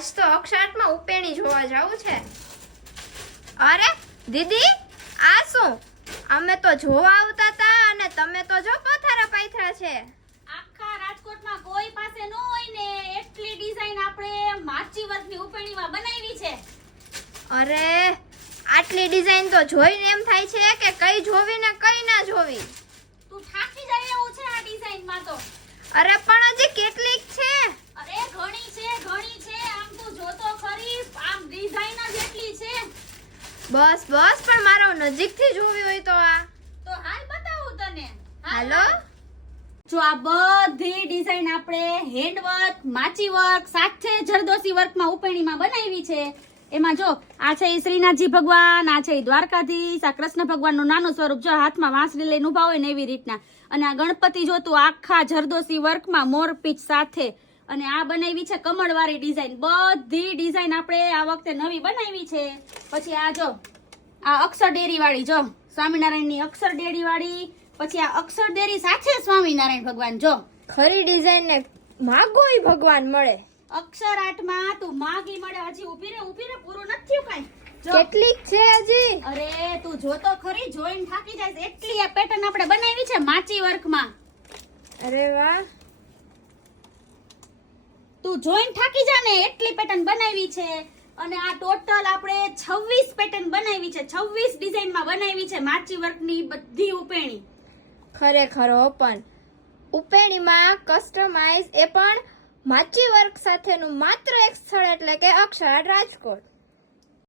આજ તો અક્ષરાટમાં ઉપેણી જોવા જવું છે. અરે દીદી, આ શું? અમે તો જોવા આવતા હતા અને તમે તો જો પથારા પાથરા છે. આખા રાજકોટમાં કોઈ પાસે ન હોય ને એટલી ડિઝાઇન આપણે માચી વર્કની ઉપેણીમાં બનાવી છે. અરે આટલી ડિઝાઇન તો જોઈને એમ થાય છે કે કઈ જોવી ને કઈ ના જોવી. તું થાકી જાય એવું છે આ ડિઝાઇનમાં તો. અરે પણ હજી કેટલીક છે. અરે ઘણી છે. આમ તું જોતો ખરી, આમ ડિઝાઇન જ એટલી છે. બસ પણ મારો નજીકથી જોવી હોય તો આ તો હાલ બતાવું તને. હાલો. જો આ બધી ડિઝાઇન આપણે હેન્ડવર્ક, માચી વર્ક સાથે જરદોસી વર્કમાં ઉપેણીમાં બનાવી છે. એમાં જો આ છે ઈ શ્રીનાથજી ભગવાન, આ છે ઈ દ્વારકાધીશ, આ કૃષ્ણ ભગવાનનું નાનું સ્વરૂપ જો હાથમાં વાંસળી લઈને ઊભા હોય ને એવી રીતના. અને આ ગણપતિ જો તું આખા જરદોસી વર્કમાં મોરપીંછ સાથે. અને આ બનાવી છે કમળવાળી ડિઝાઇન. બધી ડિઝાઇન આપણે આ વખતે નવી બનાવી છે. પછી આ જો આ અક્ષર ડેરી વાળી, જો સ્વામિનારાયણની અક્ષર ડેરી વાળી. પછી આ અક્ષર ડેરી સાથે સ્વામિનારાયણ ભગવાન. જો ખરી ડિઝાઇન ને માગોય ભગવાન મળે. અક્ષર આઠમાં તું માગી મળે. હજી ઊભી રે પૂરું નથી થયું કાંઈ. જો કેટલીક છે હજી. અરે તું જોતો ખરી, જોઈને થાકી જાય. એટલી આ પેટર્ન આપણે બનાવી છે માચી વર્કમાં. અરે વાહ, તું જોઈને થાકી જા ને એટલી પેટર્ન બનાવી છે. અને આ ટોટલ આપણે 26 પેટર્ન બનાવી છે. 26 ડિઝાઇનમાં બનાવી છે માચી વર્કની બધી ઉપેણી. ખરેખર ઓપન ઉપેણીમાં કસ્ટમાઇઝ, એ પણ માચી વર્ક સાથેનું માત્ર એક સ્થળ એટલે કે અક્ષરાટ રાજકોટ.